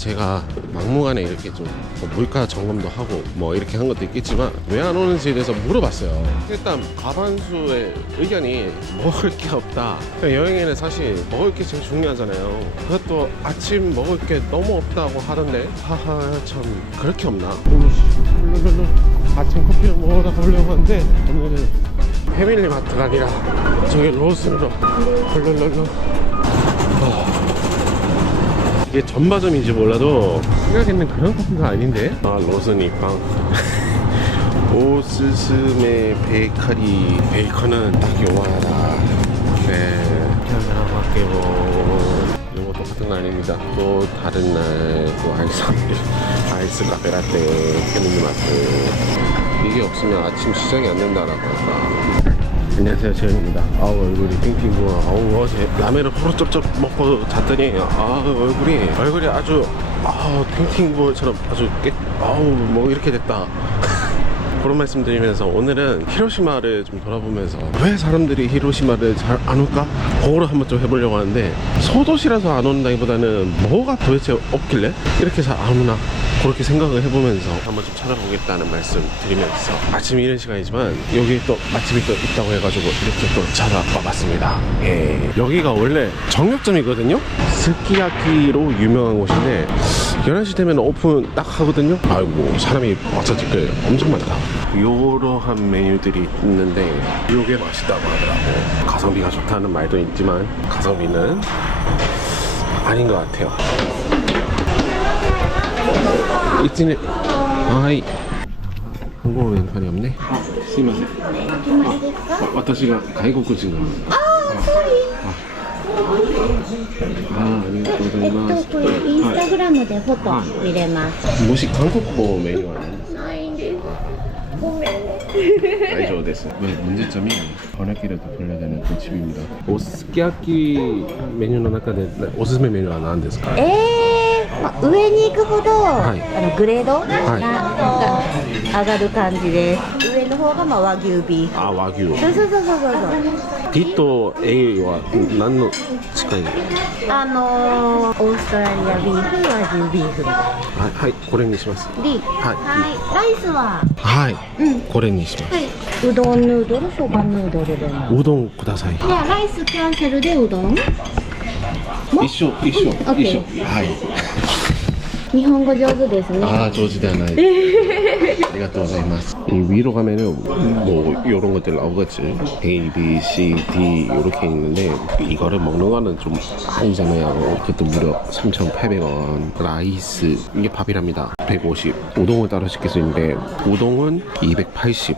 제가 막무가내 이렇게 좀 물가 점검도 하고 뭐 이렇게 한 것도 있겠지만 왜 안 오는지에 대해서 물어봤어요. 일단 과반수의 의견이 먹을 게 없다. 여행에는 사실 먹을 게 제일 중요하잖아요. 그것도 아침 먹을 게 너무 없다고 하던데 하하 참 그렇게 없나? 오씨 아침 커피를 먹으러 가려고 하는데 오늘은 패밀리마트가 아니라 저기 로스로 헐rolrol로 이게 전바점인지 몰라도 생각했는 그런 커피가 아닌데. 아 로스니 빵 오스스메 베이커리 베이컨은 딱 요만하다. 네 하나밖에 뭐 이거 똑같은 거 아닙니다. 또 다른 날 또 아이스 카페라떼 패밀리마트 이게 없으면 아침 시작이 안 된다라고 할까. 안녕하세요, 재현입니다. 아우 얼굴이 핑핑구나. 아우 어제 라면을 호로쩝쩝 먹고 잤더니 얼굴이 아주 핑핑구처럼 아주 아우 뭐 이렇게 됐다. 그런 말씀 드리면서 오늘은 히로시마를 좀 돌아보면서 왜 사람들이 히로시마를 잘 안 올까? 그거를 한번 좀 해보려고 하는데 소도시라서 안 온다기보다는 뭐가 도대체 없길래 이렇게 잘 안 오나? 그렇게 생각을 해보면서 한번 좀 찾아보겠다는 말씀 드리면서 아침 이른 시간이지만 여기 또 맛집이 또 있다고 해가지고 이렇게 또 찾아봐봤습니다. 예. 여기가 원래 정육점이거든요. 스키야키로 유명한 곳인데 11시 되면 오픈 딱 하거든요. 아이고 사람이 왔어지게 엄청 많다. 요러한 메뉴들이 있는데 요게 맛있다고 하더라고. 가성비가 좋다는 말도 있지만 가성비는 아닌 것 같아요. 있지네. 아이 한국어 왼판이 없네. 스미마셍. 와타시가 가이고쿠진입니다.これインスタグラムでフォト見れます。 혹시 한국어 메뉴 아니에요? ないんです。ごめんね。 알죠です. 왜 문제점이 번역기를 다 돌려야 되는 그 집입니다. 오스키야키 메뉴の中でおすすめメニューは何ですか? 上に行くほど、いグレードいが上がる感じです。上の方が和牛ビーフ。 아 와규. そう。 D と A は何の近いの? オーストラリアビーフ、和牛ビーフみたいな。はい、これにします。 D。はい。ライスは。はい、これにします。はい。うどんヌードル、そばヌードルでも。うどんください。じゃあライスキャンセルでうどん。一緒。はい。日本語上手ですね。 아, 上手ではない. 아리가또우고자이마스. 이 위로 가면은 뭐 이런 것들 나오겠지. A, B, C, D 이렇게 있는데 이거를 먹는 거는 좀 아니잖아요. 그것도 무려 3,800원. 라이스 이게 밥이랍니다. 150. 우동을 따로 시킬 수 있는데 우동은 280.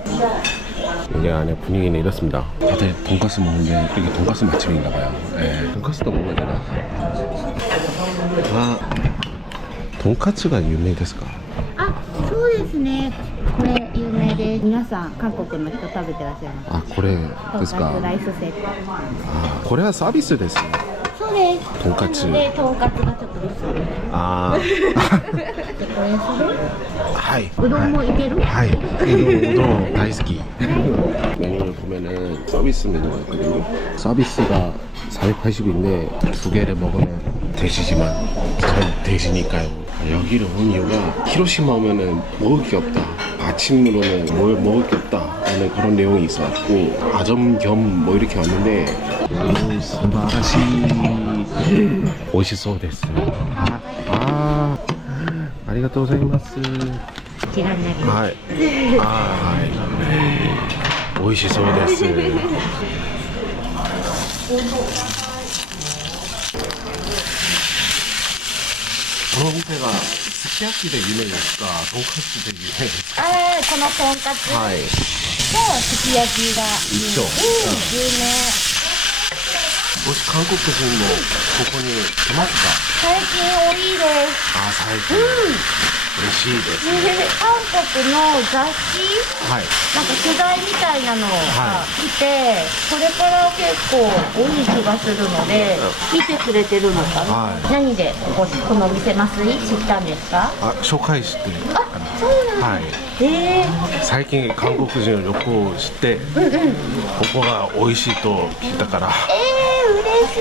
이게 안에 분위기는 이렇습니다. 다들 돈가스 먹는데 이게 돈가스 맛집인가봐요. 예, 돈가스도 먹어야 되나? 아, 돈까츠가 유명해ですか? そうですね。これ有名で皆さん韓国の人食べてらっしゃいます。 아, これですか? とんかつライスセット。 아, これはサービスですね. そうです。とんかつ。でとんかつがちょっと薄い。 아, でこれする？ 하이. うどんもいける？ 하이. 우동 다이스키. 메뉴를 보면은 서비스 메뉴가 있거든요. 서비스가 480인데 두 개를 먹으면 되시지만 전 되시니까요. 여기를 온 이유가 히로시마 오면은 먹을 게 없다. 아침으로는 뭘 먹을 게 없다. 라는 그런 내용이 있어갖고 아점 겸 뭐 이렇게 왔는데 스바라시 오이시소 데스. 아리가또 고자이마스. こちらになります。 はい。美味しそうです。この店がすき焼きで有名ですか、とんかつで有名ですか？このとんかつとはい。すき焼きが一緒。有名。もし韓国人もここに来ますか？最近多いです。あ、最近。嬉しいです。韓国の雑誌、はい。なんか取材みたいなのが来て、これから結構多い気がするので、見てくれてるのかな。はい。何でこの店ますに知ったんですか？あ、紹介して。そうなんはい。です。最近韓国人を旅行して、ここが美味しいと聞いたから。嬉嬉しい。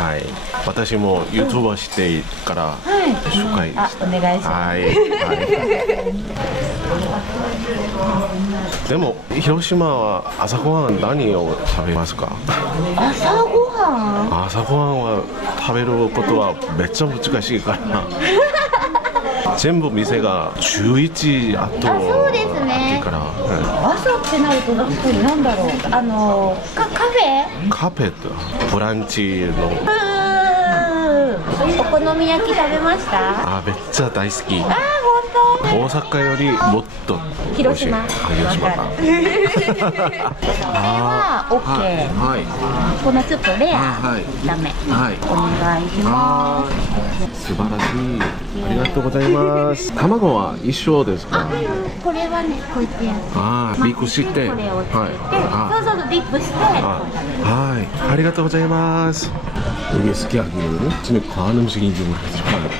はい私も YouTuber してからはい。紹介あ、お願いします。はい、はいでも広島は朝ごはん何を食べますか？朝ごはん。朝ごはんは食べることはめっちゃ難しいから全部店が11あとあそうですねから、朝ってなるとなんだろう。カフェ？カフェとブランチのお好み焼き食べました？めっちゃ大好き。本大阪よりもっと美味しい。広島広島か。当。これは OK。はい粉スープレア、はいダメ。はいお願いします。素晴らしい。ありがとうございます。卵は一緒ですか？これはね、こうやってやってビッグしてこれをつけて、はいそうディップして、はいありがとうございます. 이게 스키야키는 진짜 과한 음식인지 모르겠지만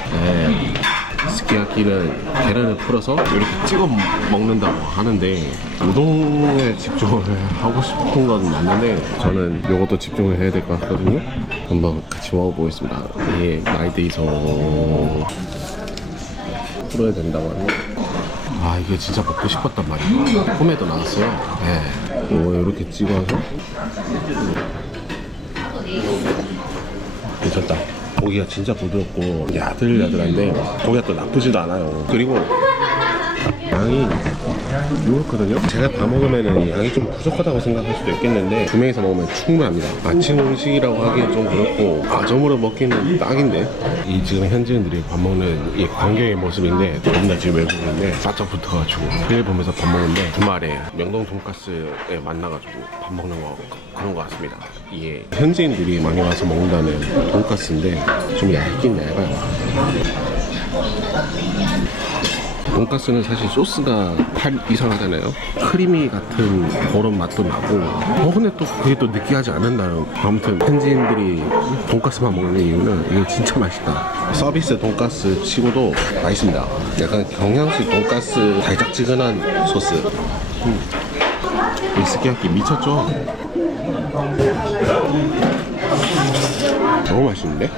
스키야키는 계란을 풀어서 이렇게 찍어 먹는다고 하는데 우동에 집중을 하고 싶은 건 맞는데 저는 이것도 집중을 해야 될 것 같거든요. 한번 같이 먹어보겠습니다. 이게 마이데이서 풀어야 된다고 하네요. 이게 진짜 먹고 싶었단 말이에요. 꿈에도 나왔어요. 이렇게 찍어서 미쳤다. 고기가 진짜 부드럽고 야들야들한데 고기가 또 나쁘지도 않아요. 그리고 양이 이렇거든요. 제가 다 먹으면 양이 좀 부족하다고 생각할 수도 있겠는데 두 명이서 먹으면 충분합니다. 아침 음식이라고 하기엔 좀 그렇고 아점으로 먹기는 딱인데 이 지금 현지인들이 밥 먹는 이 광경의 모습인데 너무나 지금 외국인데 바짝 붙어가지고 그걸 보면서 밥 먹는데 주말에 명동 돈가스에 만나가지고 밥 먹는 거 그런 거 같습니다. 이게 현지인들이 많이 와서 먹는다는 돈가스인데 좀 얇긴 얇아요. 돈가스는 사실 소스가 이상하잖아요. 크리미 같은 그런 맛도 나고 근데 또 그게 또 느끼하지 않는다요. 아무튼 현지인들이 돈가스만 먹는 이유는 이게 진짜 맛있다. 서비스 돈가스 치고도 맛있습니다. 약간 경양식 돈가스 달짝지근한 소스. 이 스키야키 미쳤죠? 너무 맛있는데?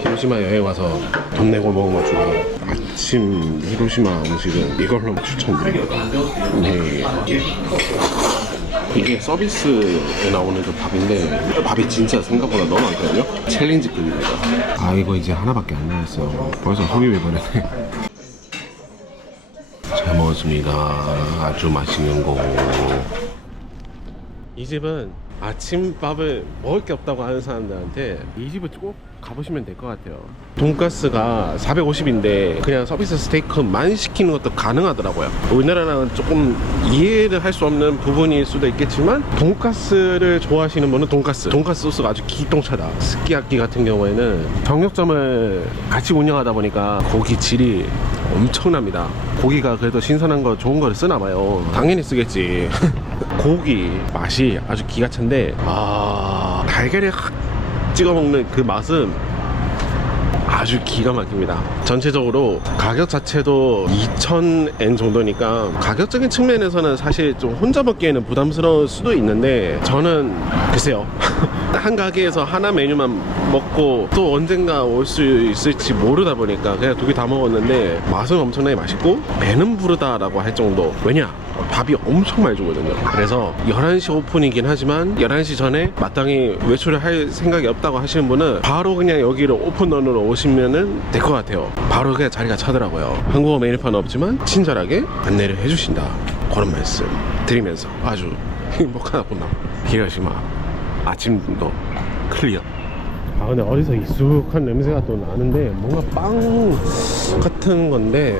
히로시마 여행 와서 돈 내고 먹은 것 중에 아침 히로시마 음식은 이걸로 추천드립니다. 네. 이게 서비스에 나오는 그 밥인데 밥이 진짜 생각보다 너무 많거든요. 챌린지급입니다. 이거 이제 하나밖에 안 남았어요. 벌써 속이 왜 그러네. 잘 먹었습니다. 아주 맛있는 거. 이 집은 아침밥을 먹을 게 없다고 하는 사람들한테 이 집을 꼭 가보시면 될 것 같아요. 돈가스가 450인데 그냥 서비스 스테이크만 시키는 것도 가능하더라고요. 우리나라랑은 조금 이해를 할 수 없는 부분일 수도 있겠지만 돈가스를 좋아하시는 분은 돈가스 소스가 아주 기똥차다. 스키야키 같은 경우에는 정육점을 같이 운영하다 보니까 고기 질이 엄청납니다. 고기가 그래도 신선한 거 좋은 거를 쓰나 봐요. 당연히 쓰겠지. 고기 맛이 아주 기가 찬데 달걀에 확 찍어 먹는 그 맛은 아주 기가 막힙니다. 전체적으로 가격 자체도 2,000엔 정도니까 가격적인 측면에서는 사실 좀 혼자 먹기에는 부담스러울 수도 있는데 저는 글쎄요 한 가게에서 하나 메뉴만 먹고 또 언젠가 올 수 있을지 모르다 보니까 그냥 두 개 다 먹었는데 맛은 엄청나게 맛있고 배는 부르다라고 할 정도. 왜냐? 밥이 엄청 많이 주거든요. 그래서 11시 오픈이긴 하지만 11시 전에 마땅히 외출을 할 생각이 없다고 하시는 분은 바로 그냥 여기로 오픈런으로 오시면은 될 것 같아요. 바로 그냥 자리가 차더라고요. 한국어 메뉴판은 없지만 친절하게 안내를 해주신다. 그런 말씀 드리면서 아주 행복하구나. 히로시마 아침도 클리어. 근데 어디서 익숙한 냄새가 또 나는데 뭔가 빵 같은 건데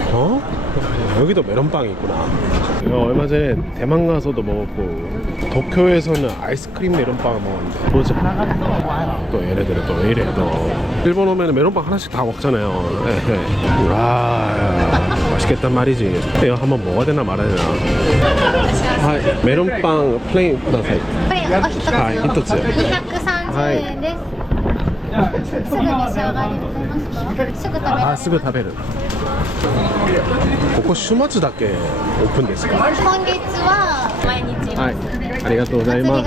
여기도 메론빵이 있구나. 얼마 전에 대만 가서도 먹었고 도쿄에서는 아이스크림 메론빵을 먹었는데 뭐지? 또 얘네들은 또 왜 이래 또 일본 오면 메론빵 하나씩 다 먹잖아요. 맛있겠단 말이지. 이거 한번 먹어야 되나 말아야 되나. 메론빵 플레인 쿠다사이. これお一つはい一つ230円です。すぐ召し上がりますか？すぐ食べられます。あ、すぐ食べる。ここ週末だけオープンですか？今月は毎日います。はい、ありがとうございます。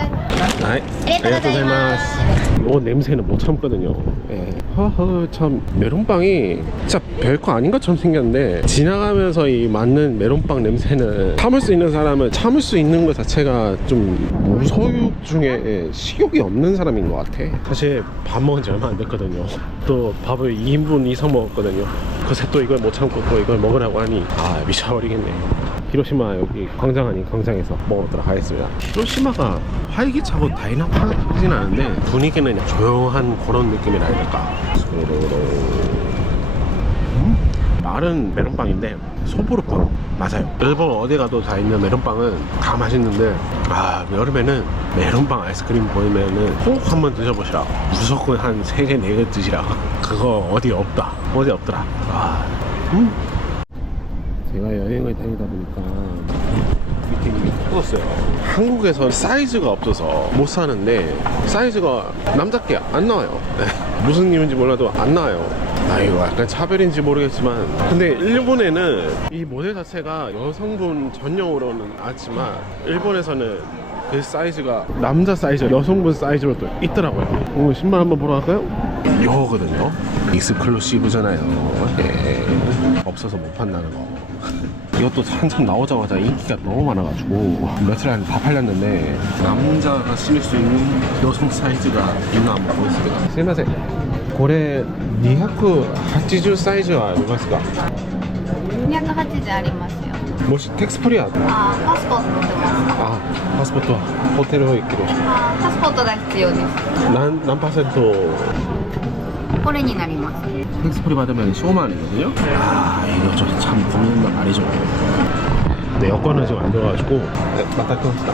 はい、ありがとうございます. 이 냄새는 못 참거든요. 예. 허허, 참 메론빵이 진짜 별거 아닌 것처럼 생겼는데 지나가면서 이 맞는 메론빵 냄새는 참을 수 있는 사람은 참을 수 있는 것 자체가 좀 무소육 중에 식욕이 없는 사람인 것 같아. 사실 밥 먹은 지 얼마 안 됐거든요. 또 밥을 2인분 이상 먹었거든요. 그새 또 이걸 못 참고 또 이걸 먹으라고 하니 아, 미쳐버리겠네. 히로시마 여기 광장 아닌 광장에서 먹어보도록 하겠습니다. 히로시마가 활기차고 다이나믹하진 않은데 분위기는 조용한 그런 느낌이라 해야 될까. 마른 메론빵인데 소보루빵 맞아요. 일본 어디 가도 다 있는 메론빵은 다 맛있는데 아, 여름에는 메론빵 아이스크림 보이면은 꼭 한번 드셔보시라. 무조건 한 3개 4개 드시라. 그거 어디 없다. 어디 없더라. 아, 제가 여행을 다니다 보니까 미팅이 터졌어요. 한국에서 사이즈가 없어서 못 사는데 사이즈가 남자께 안 나와요. 무슨 이유인지 몰라도 안 나와요. 아이고, 약간 차별인지 모르겠지만 근데 일본에는 이 모델 자체가 여성분 전용으로는 나왔지만 일본에서는 그 사이즈가 남자 사이즈, 여성분 사이즈로 또 있더라고요. 오늘 신발 한번 보러 갈까요? 이거거든요. 익스클루시브잖아요. 예. 없어서 못 판다는 거. 이것도 한참 나오자마자 인기가 너무 많아가지고 며칠 안에 다 팔렸는데 남자가 신을 수 있는 여성 사이즈가 있나 한번 보겠습니다. 스미마셍. これ280サイズはありますか？ 280ありますよ。もしテクスポリア、あ、パスポート持ってますか？あ、パスポートはホテルを行ける。あ、パスポートが必要です。何%?これになります。 텍스프리 받으면 15만원이거든요? 아, 이거 참 고민된 말이죠. 네, 여권은 지금 안 들어가지고. 네, 맞다 끊었다.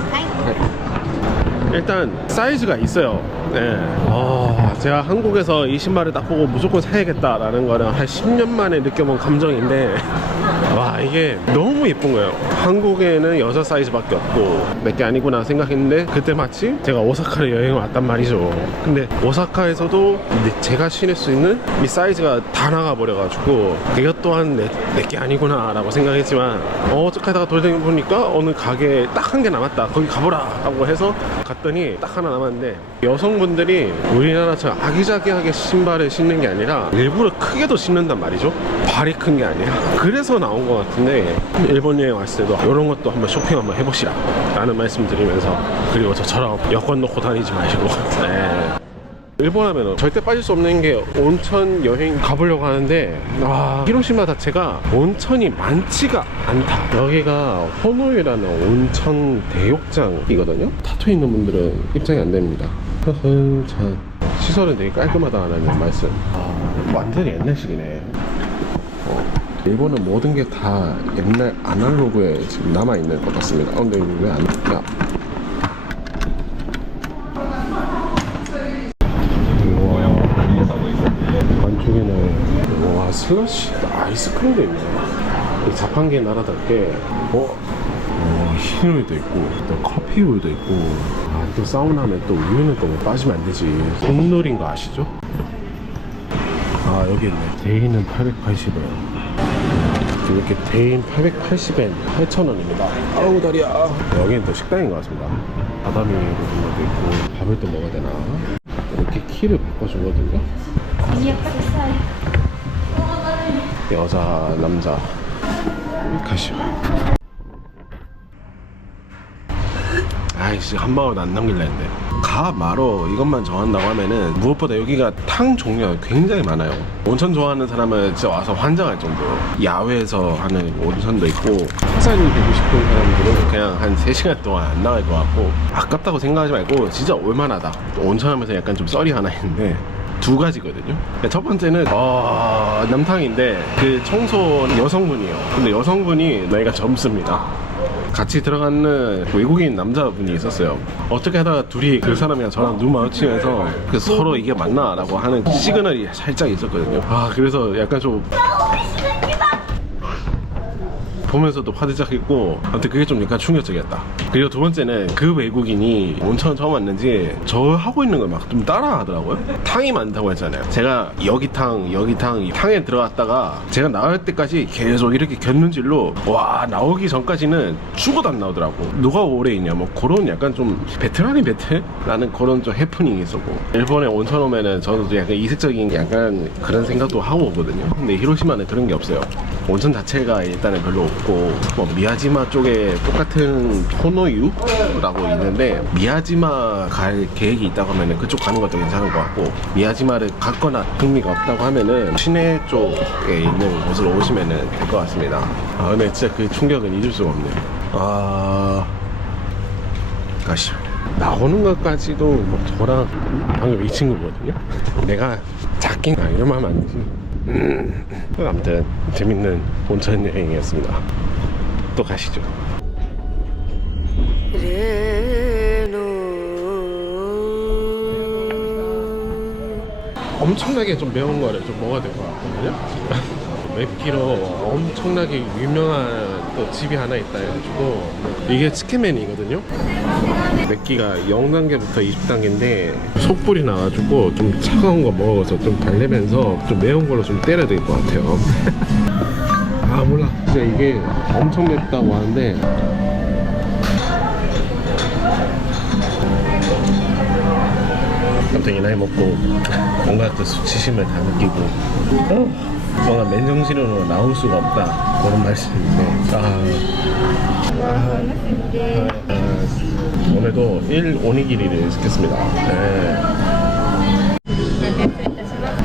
일단 사이즈가 있어요. 네. 제가 한국에서 이 신발을 딱 보고 무조건 사야겠다라는 거는 한 10년 만에 느껴본 감정인데 와, 이게 너무 예쁜 거예요. 한국에는 여자 사이즈밖에 없고 몇 개 아니구나 생각했는데 그때 마침 제가 오사카를 여행을 왔단 말이죠. 근데 오사카에서도 제가 신을 수 있는 이 사이즈가 다 나가버려가지고 이것 또한 내 게 아니구나 라고 생각했지만 쭉 가다가 돌아다니 보니까 어느 가게에 딱 한 개 남았다, 거기 가보라 하고 해서 갔더니 딱 하나 남았는데 여성분들이 우리나라처럼 아기자기하게 신발을 신는 게 아니라 일부러 크게도 신는단 말이죠. 발이 큰 게 아니라. 그래서 나온 것 같은데 일본 여행 왔을 때도 이런 것도 한번 쇼핑 한번 해보시라 라는 말씀 드리면서, 그리고 저처럼 여권 놓고 다니지 마시고. 네. 일본 하면 절대 빠질 수 없는 게 온천 여행 가보려고 하는데 히로시마 자체가 온천이 많지가 않다. 여기가 호노유라는 온천 대욕장이거든요. 타투 있는 분들은 입장이 안 됩니다. 참 시설은 되게 깔끔하다는 말씀. 완전히 옛날식이네. 일본은 모든 게 다 옛날 아날로그에 지금 남아있는 것 같습니다. 근데 이거 왜 안... 야. 안쪽에는 와, 슬러시 아이스크림도 있네. 이 자판기 나라답게 흰우유도 있고 또 커피우유도 있고, 또 사우나면 또 우유는 또 빠지면 안 되지. 봄놀인 거 아시죠? 여기 있네. 데이는 880원. 이렇게 데인 880엔 8,000원입니다. 아우 다리야. 여기는 또 식당인 것 같습니다. 바다미 같은 것도 있고. 밥을 또 먹어야 되나? 이렇게 키를 바꿔주거든요. 여자, 남자 가시오. 아이씨, 한 방울도 안 남길라 했는데. 가 마로 이것만 정한다고 하면은 무엇보다 여기가 탕 종류가 굉장히 많아요. 온천 좋아하는 사람은 진짜 와서 환장할 정도로 야외에서 하는 온천도 있고, 흑산이 되고 싶은 사람들은 그냥 한 3시간 동안 안 나갈 것 같고, 아깝다고 생각하지 말고 진짜 올만하다. 온천하면서 약간 좀 썰이 하나 있는데 두 가지거든요. 첫 번째는 남탕인데 그 청소는 여성분이에요. 근데 여성분이 나이가 젊습니다. 같이 들어가는 외국인 남자분이 있었어요. 어떻게 하다가 둘이 그 사람이랑 저랑 눈 마주치면서 서로 이게 맞나? 라고 하는 시그널이 살짝 있었거든요. 그래서 약간 좀 보면서도 화들짝했고 아무튼 그게 좀 약간 충격적이었다. 그리고 두 번째는 그 외국인이 온천 처음 왔는지 저 하고 있는 걸 막 좀 따라 하더라고요. 탕이 많다고 했잖아요. 제가 여기 탕 이 탕에 들어갔다가 제가 나올 때까지 계속 이렇게 곁눈질로 와 나오기 전까지는 죽어도 안 나오더라고. 누가 오래 있냐 뭐 그런 약간 좀 베테랑이 베테? 라는 그런 좀 해프닝이 있었고, 일본에 온천 오면은 저도 약간 이색적인 약간 그런 생각도 하고 오거든요. 근데 히로시마는 그런 게 없어요. 온천 자체가 일단은 별로 없고, 뭐 미야지마 쪽에 똑같은 호노유라고 있는데 미야지마 갈 계획이 있다고 하면은 그쪽 가는 것도 괜찮은 것 같고, 미야지마를 갔거나 흥미가 없다고 하면은 시내 쪽에 있는 곳으로 오시면은 될 것 같습니다. 아 근데 진짜 그 충격은 잊을 수가 없네요. 가시죠. 나오는 것까지도 뭐 저랑 방금 이 친구거든요. 내가 작긴 이러면 하면 안 되지. 아무튼 재밌는 온천 여행이었습니다. 또 가시죠. 엄청나게 좀 매운 거를 좀 먹어야 될 것 같거든요. 맵기로 엄청나게 유명한 또 집이 하나 있다 해가지고, 이게 치킨맨이거든요. 맵기가 0단계부터 20단계인데 속불이 나가지고 좀 차가운 거 먹어서 좀 달래면서 좀 매운 걸로 좀 때려야 될 것 같아요. 아 몰라, 진짜 이게 엄청 맵다고 하는데 아무튼 이 나이 먹고 뭔가 또 수치심을 다 느끼고 뭔가 맨정신으로 나올 수가 없다 그런 말씀인데, 오늘도 1 오니기리를 시켰습니다.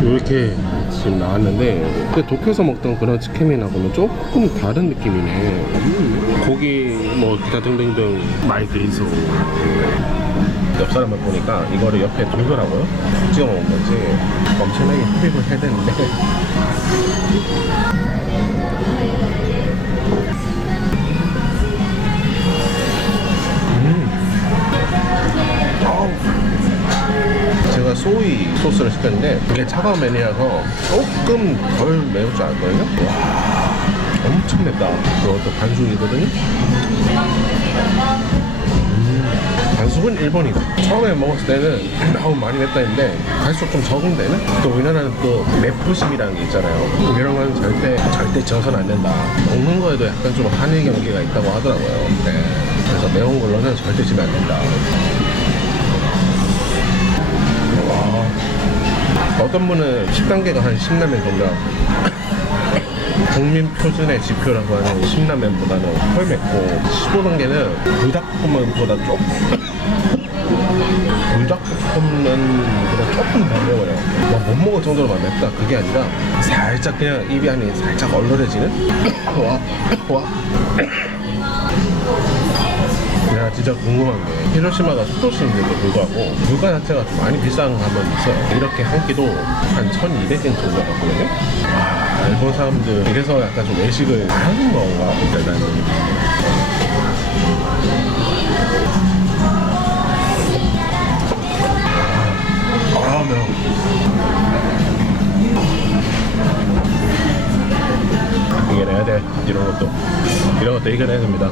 이렇게 지금 나왔는데 그때 도쿄에서 먹던 그런 치킨면하고는 조금 다른 느낌이네. 고기 뭐 기타 등등등 많이 들이서 옆 사람을 보니까 이거를 옆에 두더라고요. 찍어 먹은 건지 엄청나게 흡입을 해야 되는데 제가 소이 소스를 시켰는데 이게 차가운 면이라서 조금 덜 매울 줄 알거든요. 와 엄청 맵다. 그것도 반숙이거든요. 반숙은 일본이고, 처음에 먹었을 때는 너무 많이 맵다 했는데 갈수록 좀 적응되는? 또 우리나라는 또 맵부심이라는 게 있잖아요. 이런 건 절대 져서는 안 된다. 먹는 거에도 약간 좀 한일 경계가 있다고 하더라고요. 네. 그래서 매운 걸로는 절대 지면 안 된다. 와. 어떤 분은 10단계가 한 신라면 정도, 국민 표준의 지표라고 하는 신라면보다는 훨 맵고, 15단계는 불닭볶음면보다 불닭볶음면보다 조금 더 매워요. 못 먹을 정도로만 맵다 그게 아니라 살짝 그냥 입이 안에 살짝 얼얼해지는? 와. 야 진짜 궁금한 게, 히로시마가 수도시인데도 불구하고 물가 자체가 좀 많이 비싼 감은 있어요. 이렇게 한 끼도 한 1200엔 정도 같거든요. 와, 일본 사람들 이래서 약간 좀 외식을 하는 건가? 일단 매워. 이겨내야 돼. 이런 것도 이겨내야 됩니다.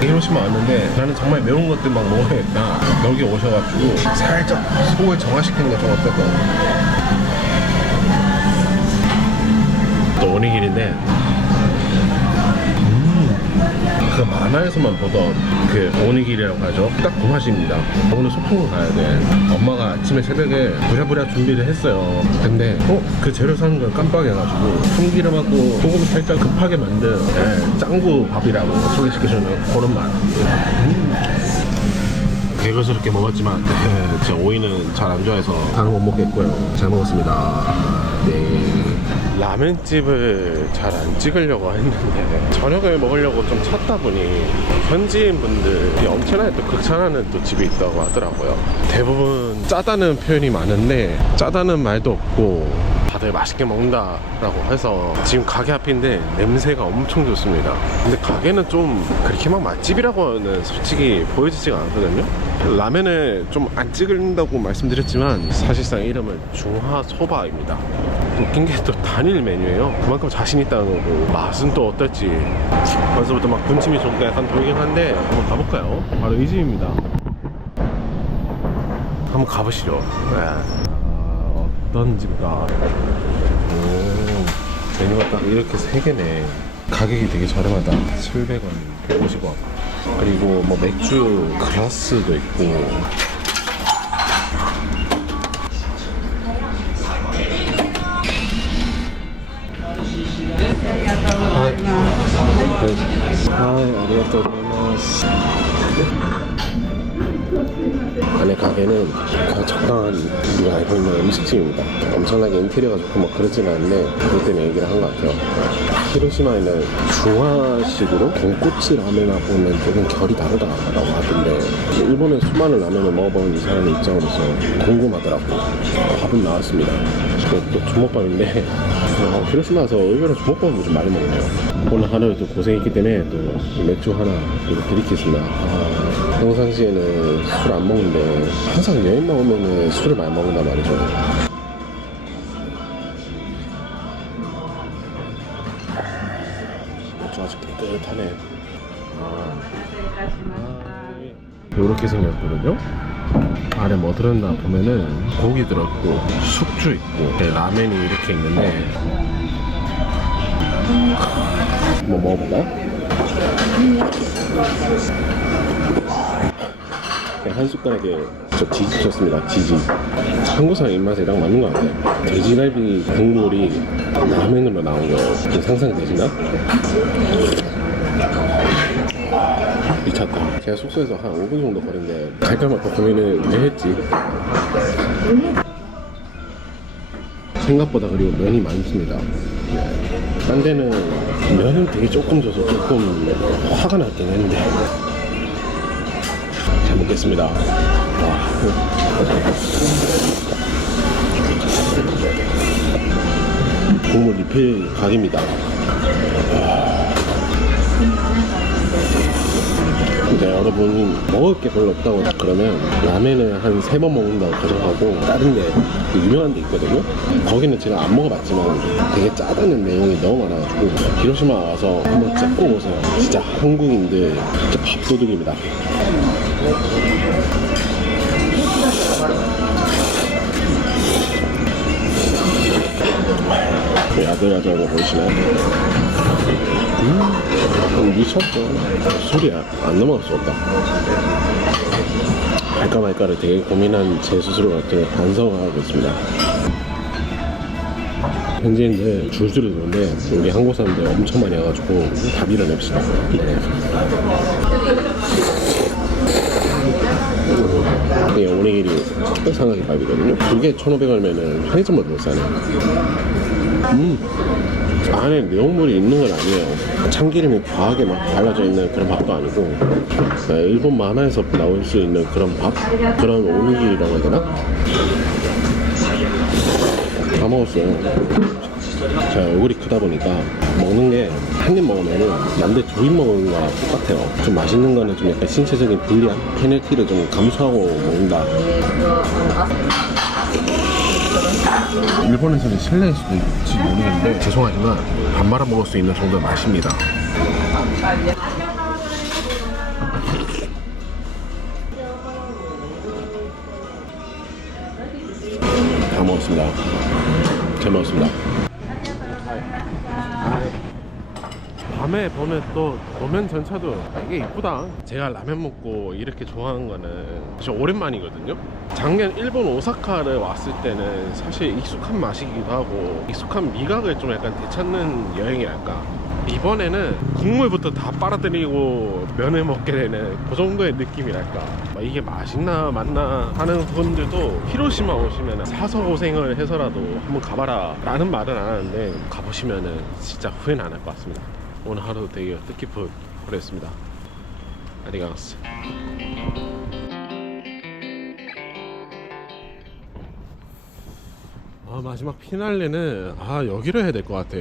히로시마 왔는데 나는 정말 매운 것들 막 먹어야겠다. 여기 오셔가지고 살짝 속을 정화시키는 게 좀 어떨까. 또 오니길인데 그 만화에서만 보던 그 오니길이라고 하죠. 딱 그 맛입니다. 오늘 소풍을 가야 돼. 엄마가 아침에 새벽에 부랴부랴 준비를 했어요. 근데 그 재료 사는 걸 깜빡해가지고 참기름하고 소금 살짝 급하게 만든 짱구 밥이라고 소개시켜주는 그런 맛. 개걸스럽게 먹었지만 제 오이는 잘 안 좋아해서 다른 못 먹겠고요. 잘 먹었습니다. 네. 라면집을 잘 안 찍으려고 했는데 저녁을 먹으려고 좀 찾다 보니 현지인 분들이 엄청나게 또 극찬하는 또 집이 있다고 하더라고요. 대부분 짜다는 표현이 많은데 짜다는 말도 없고 다들 맛있게 먹는다라고 해서 지금 가게 앞인데 냄새가 엄청 좋습니다. 근데 가게는 좀 그렇게 막 맛집이라고는 솔직히 보여지지가 않거든요. 라면을 좀 안 찍는다고 말씀드렸지만 사실상 이름은 중화소바입니다. 웃긴 게 또 단일 메뉴예요. 그만큼 자신 있다는 거고 맛은 또 어떨지 벌써부터 막 군침이 좀 약간 돌긴 한데 한번 가볼까요? 바로 이 집입니다. 한번 가보시죠. 네. 어떤 집인가. 메뉴가 딱 이렇게 3개네. 가격이 되게 저렴하다. 700원, 150원. 그리고 뭐 맥주 글라스도 있고. 아리가또 고마스. 안에 가게는 적당한 우리가 알고 있는 음식집입니다. 엄청나게 인테리어가 좋고 막 그러지는 않는데 그것 때문에 얘기를 한 것 같아요. 히로시마에는 중화식으로 돈코츠 라면하고는 조금 결이 다르다고 하던데 일본의 수많은 라면을 먹어본 이 사람의 입장으로서 궁금하더라고. 밥은 나왔습니다. 또 주먹밥인데 히로시마 와서 의외로 주먹밥을 좀 많이 먹네요. 오늘 하루도 고생했기 때문에 또 맥주 하나 드리겠습니다. 평상시에는 술 안 먹는데 항상 여행만 오면 술을 많이 먹는단 말이죠. 맥주 아주 깨끗하네. 이렇게 생겼거든요. 안에 뭐 들었나 보면은 고기 들었고 숙주 있고 라면이 이렇게 있는데 뭐 먹어볼까요? 한 숟가락에 저 지지 줬습니다. 지지. 한국 사람 입맛에 딱 맞는 것 같아요. 돼지갈비 국물이 라면으로 나온 거 상상되시나? 미쳤다. 제가 숙소에서 한 5분 정도 걸린데 갈까 말까 고민을 왜 했지? 생각보다 그리고 면이 많습니다. 딴 데는 면은 되게 조금 줘서 조금 화가 났긴 했는데 잘 먹겠습니다. 국물 리필 각입니다. 근데 여러분 먹을 게 별로 없다고 그러면 라면을 한 3번 먹는다고 가정하고 다른 데 유명한 데 있거든요. 거기는 제가 안 먹어봤지만 되게 짜다는 내용이 너무 많아가지고 히로시마 와서 한번 꼭 오세요. 진짜 한국인들 진짜 밥도둑입니다. 야들야들한 거 보이시나요? 미쳤죠. 술이 안 넘어갈 수 없다. 할까 말까를 되게 고민한 제 스스로가 되게 반성하고 있습니다. 현지인들 줄줄이 오는데 여기 한국 사람들 엄청 많이 와가지고 다 밀어냅시다. 이게 오니기리 삼각김밥이거든요. 그게 1,500원이면은 편의점만 못 사네. 안에 내용물이 있는 건 아니에요. 참기름이 과하게 막 발라져 있는 그런 밥도 아니고 일본 만화에서 나올 수 있는 그런 밥? 그런 오니기리라고 해야 되나? 다 먹었어요. 제가 얼굴이 크다 보니까 먹는 게 한 입 먹으면은 남들 2입 먹는 거랑 똑같아요. 좀 맛있는 거는 좀 약간 신체적인 불리함? 페널티를 좀 감수하고 먹는다. 일본에서는 실내일 수도 있을지 모르겠는데 죄송하지만 밥 말아 먹을 수 있는 정도의 맛입니다. 다 먹었습니다. 잘 먹었습니다. 밤에 보는 또 도면 전차도 되게 이쁘다. 제가 라면 먹고 이렇게 좋아하는 거는 진짜 오랜만이거든요. 작년 일본 오사카를 왔을 때는 사실 익숙한 맛이기도 하고 익숙한 미각을 좀 약간 되찾는 여행이랄까. 이번에는 국물부터 다 빨아들이고 면을 먹게 되는 그 정도의 느낌이랄까. 이게 맛있나 맞나 하는 분들도 히로시마 오시면 사서 고생을 해서라도 한번 가봐라 라는 말은 안 하는데 가보시면은 진짜 후회는 안 할 것 같습니다. 오늘 하루도 되게 뜻깊은 하루였습니다. 아리가스. 아, 마지막 피날레는 여기로 해야 될 것 같아.